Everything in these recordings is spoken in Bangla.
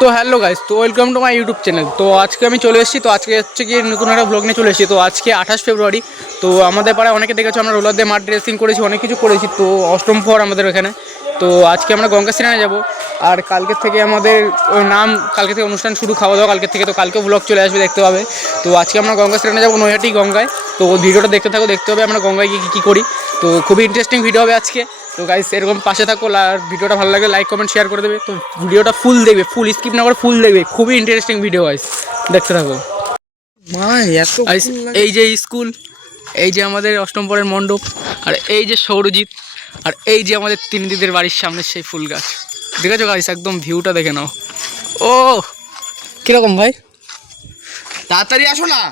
তো হ্যালো গাইস, তো welcome to my YouTube channel. তো আজকে আমি চলে এসেছি। তো আজকে হচ্ছে কি নতুন একটা ব্লগ নিয়ে চলে এসেছি। তো আজকে 28 ফেব্রুয়ারি। তো আমাদের পাড়ায় অনেকে দেখেছো আমরা রোলার দিয়ে মাঠ রেসিং করেছি, অনেক কিছু করেছি। তো অষ্টম প্রহর আমাদের এখানে। তো আজকে আমরা গঙ্গা স্নানে যাব। আর কালকের থেকে আমাদের কালকে থেকে অনুষ্ঠান শুরু, খাওয়া দাওয়া কালকের থেকে। তো কালকে ব্লগ চলে আসবে, দেখতে পাবে। তো আজকে আমরা গঙ্গা স্নানে যাবো, নৈহাটি গঙ্গায়। তো ভিডিওটা দেখতে থাকো, দেখতে হবে আমরা গঙ্গায় গিয়ে কী করি। তো খুবই ইন্টারেস্টিং ভিডিও হবে আজকে। তো গাইস এরকম পাশে থাকো, আর ভিডিওটা ভালো লাগলে লাইক কমেন্ট শেয়ার করে দেবে। তো ভিডিওটা ফুল দেখবে, ফুল স্কিপ না করে ফুল দেখবে, খুবই ইন্টারেস্টিং ভিডিও গাইস, দেখতে থাকো। এই যে স্কুল, এই যে আমাদের অষ্টম পরের মণ্ডপ, আর এই যে সৌরজিৎ, আর এই যে আমাদের তিন দিদির বাড়ির সামনে সেই ফুল গাছ। দেখেছো গাইস, একদম ভিউটা দেখে নাও। ও কিরকম ভাই, তাড়াতাড়ি আসো না।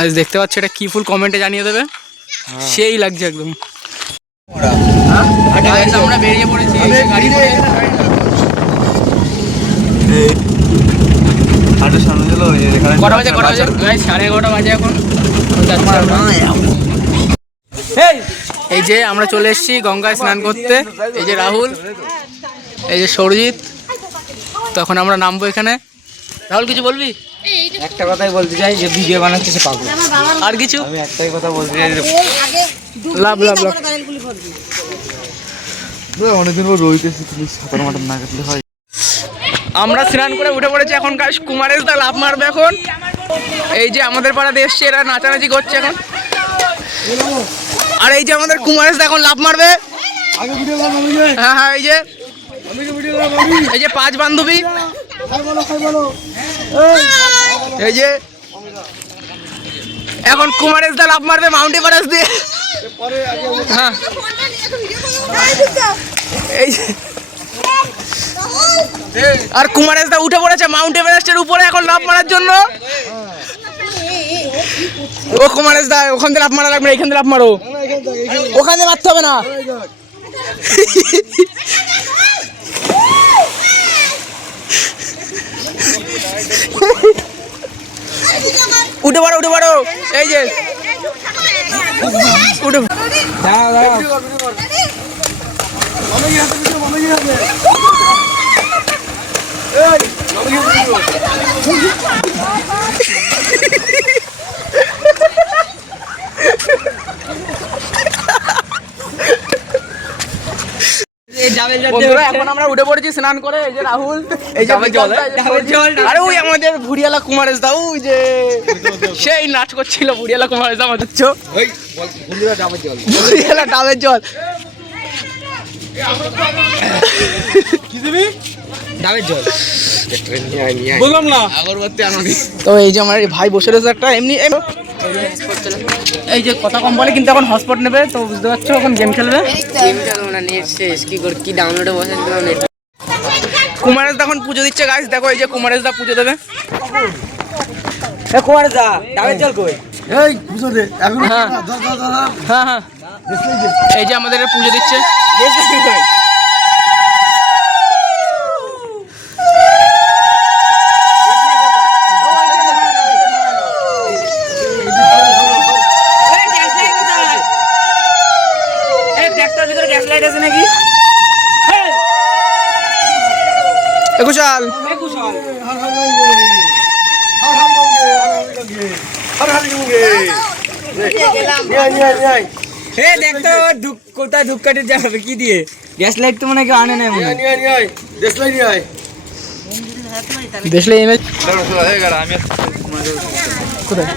আজ দেখতে পাচ্ছ এটা কি ফুল, কমেন্টে জানিয়ে দেবে। সেই লাগছে একদম। আমরা বেরিয়ে পড়েছি গাড়ি করে। কটা বাজে? 11:30 বাজে এখন। এই যে আমরা চলে এসেছি গঙ্গায় স্নান করতে। এই যে রাহুল, এই যে সৌরজিৎ। তখন আমরা নামবো এখানে। রাহুল কিছু বলবি? একটা কথাই বলতে চাই, যে ভিডিও বানাচ্ছে সে পাগল। আর কিছু? আমি একটাই কথা বলতে চাই, লাভ লাভ লাভ। অনেকদিন পর রইতেছি, সাঁতার মাটার না কাটলে হয়। আমরা স্নান করে উঠে পড়েছি এখন। গাছ কুমারেশ দা লাভ মারবে এখন। এই যে আমাদের পাড়াতে এসছে, এরা নাচানাচি করছে এখন। আর এই যে আমাদের কুমারেশ দা এখন লাভ মারবে। হ্যাঁ হ্যাঁ, এই যে 5 বান্ধবী, এই যে এখন কুমারেশ দা লাভ মারবে মাউন্ট এভারেস্ট দিয়ে। হ্যাঁ এই যে, আর কুমারেশ দা উঠে পড়েছে মাউন্ট এভারেস্টের উপরে এখন লাভ মারার জন্য। ও কুমারেশ দা, ওখান থেকে লাভ মারা লাগবে না, এখান থেকে লাভ মারো। ওখানে মারতে হবে না। উঠে পারো, উঠে পারো। এই যে উঠে এখন আমরা উঠে পড়েছি স্নান করে। এই যে রাহুল, এই যে আরে ওই আমাদের ভুড়িয়ালা কুমারেশ দা, ওই যে সেই নাচ করছিল ভুড়িয়ালা কুমারেশ দা আমাদের চো। ভুড়িয়ালা ডাবের জল কি দিবি? ডাবের জল বললাম না, আগরবাতি আনবি। তো এই যে আমার ভাই বসে রয়েছে একটা এমনি। এই যে কথা কম বলে, কিন্তু এখন হটস্পট নেবে। তো বুঝতে পারছো, এখন গেম খেলবে। নেট শেষ, কি ডাউনলোডে বসে নেট। কুমারেশ দা এখন পুজো দিচ্ছে গাইস, দেখো এই যে কুমারেশ দা পুজো দেবে। কুমারেশ দা ডাবের জল কই? এই বুঝো দে এখন। হ্যাঁ হ্যাঁ, এই যে আমাদের পুজো দিচ্ছে। কুশাল দেখতো কোথায় ধূপকাঠি যাবে কি দিয়ে? গ্যাস লাইট তো মনে হয় কেউ আনে নাই মনে হয়। দেখলে ইমেজ কোথায়?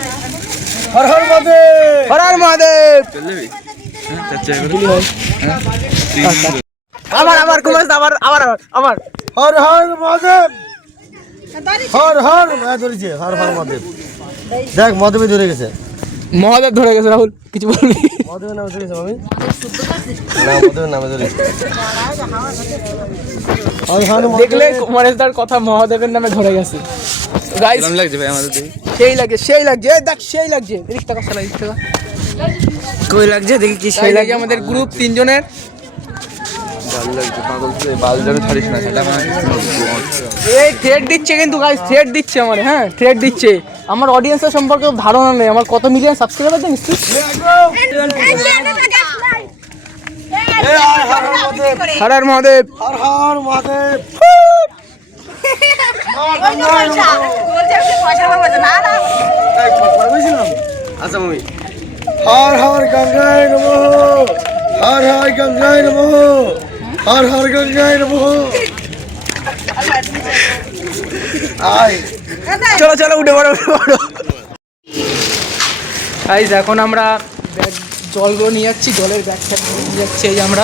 হর হর মহাদেব, হর হর মহাদেব। আবার কুমার আবার হর হর মহাদেব, হর হর ধরেছে, হর হর মহাদেব। দেখ মহাদেবে ধরে গেছে, মহাদেব ধরে গেছে। রাহুল কিছু বলবি? মহাদেবের নামে ধরেছে আমি না, মহাদেবের নামে ধরেছে। দেখলে কুমারেশ দার কথা, মহাদেবের নামে ধরে গেছে। গাইস লাগছে ভাই আমাদের, সেই লাগছে, সেই লাগছে। এই দেখ, সেই লাগছে। এদিক টাকা চালা, এদিক টাকা কই লাগছে দেখি কি সেই লাগছে। আমাদের গ্রুপ 3 জনের এই থ্রেড দিচ্ছে কিন্তু গাইস, থ্রেড দিচ্ছে আমার। হ্যাঁ থ্রেড দিচ্ছে। আমার অডিয়েন্সের সম্পর্কে ধারণা নেই, আমার কত মিলিয়ন সাবস্ক্রাইবার জানিস তুই? মহাদেব হর হর মহাদেব। হর হর মহাদেব হর হর গঙ্গায় নমঃ হর হর গঙ্গায় নমঃ হর হর গঙ্গায় নমঃ আয় চলো চলো উঠে পড়ো উঠে পড়ো। গাইস এখন আমরা ব্যাগ জলগুলো নিয়ে যাচ্ছি, জলের ব্যাগ ট্যাগ নিয়ে যাচ্ছি। এই যে আমরা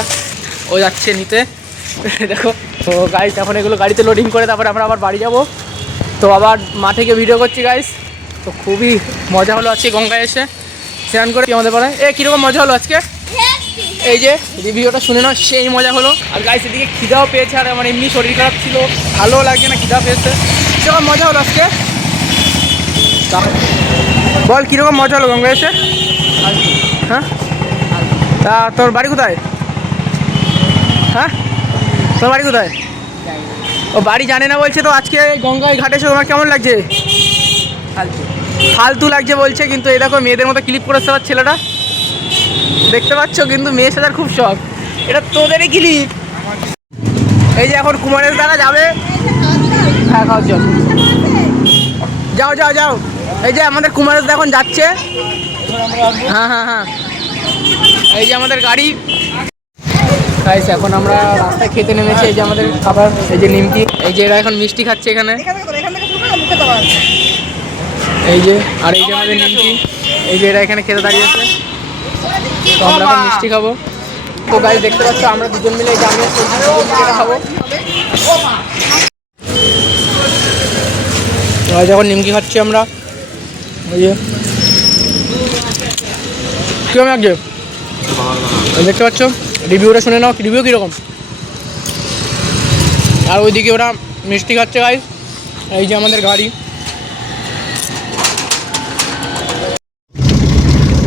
ও যাচ্ছে নিতে দেখো। তো গাইস এখন এগুলো গাড়িতে লোডিং করে তারপরে আমরা আবার বাড়ি যাব। তো আবার মাঠে গিয়ে ভিডিও করছি গাইস। তো খুবই মজা হলো আজকে গঙ্গায় এসে স্নান করে আমাদের পাড়ায়। কীরকম মজা হলো আজকে, এই যে রিভিউটা শুনে নাও, সেই মজা হলো। আর গাইস এদিকে খিদাও পেয়েছে, আর আমার এমনি শরীর খারাপ ছিল, ভালো লাগছে না, খিদা পেয়েছে। কীরকম মজা হলো আজকে বল, কীরকম মজা হলো গঙ্গায় এসে? হ্যাঁ, তা তোর বাড়ি কোথায়? হ্যাঁ, তোর বাড়ি কোথায়? ও বাড়ি জানে না বলছে। তো আজকে গঙ্গায় ঘাটে এসে তোমার কেমন লাগছে? ফালতু লাগছে বলছে, কিন্তু এই দেখো মেয়েদের মতো ক্লিপ করেছে আমার ছেলেটা, দেখতে পাচ্ছ? কিন্তু মেয়ের সাথে খুব শখ। এটা তোদেরই ক্লিপ। এই যে এখন কুমারের দ্বারা যাবে। হ্যাঁ খাওয়ার জন্য যাও যাও যাও। এই যে আমাদের কুমারের এখন যাচ্ছে। হ্যাঁ হ্যাঁ হ্যাঁ, এই যে আমাদের গাড়ি। গাইস এখন আমরা রাস্তায় খেতে নেমেছি। এই যে আমাদের খাবার, এই যে নিমকি, এই যে এরা এখন মিষ্টি খাচ্ছে এখানে, এই যে। আর এই যে আমাদের নিমকি, এই যে এরা এখানে খেতে দাঁড়িয়েছে। তো আমরা এখন মিষ্টি খাবো। তো গাইস দেখতে পাচ্ছ আমরা দুজন মিলে এই যে আমি খাবো। যখন নিমকি খাচ্ছি আমরা, ওই যে কীরকম লাগছে দেখতে পাচ্ছ? রিভিউটা শুনে নাও, রিভিউ কীরকম। আর ওইদিকে ওরা মিষ্টি খাচ্ছে গাইস। এই যে আমাদের গাড়ি।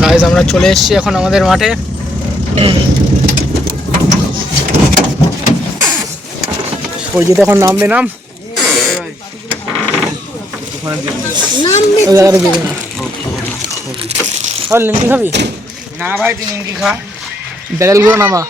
গাইস আমরা চলে এসেছি এখন আমাদের মাঠে। ওই যে এখন নামবে, নাম নিমকি খাবি না ভাই, তুই নিমকি খা। ব্যারেলগুলো নামা।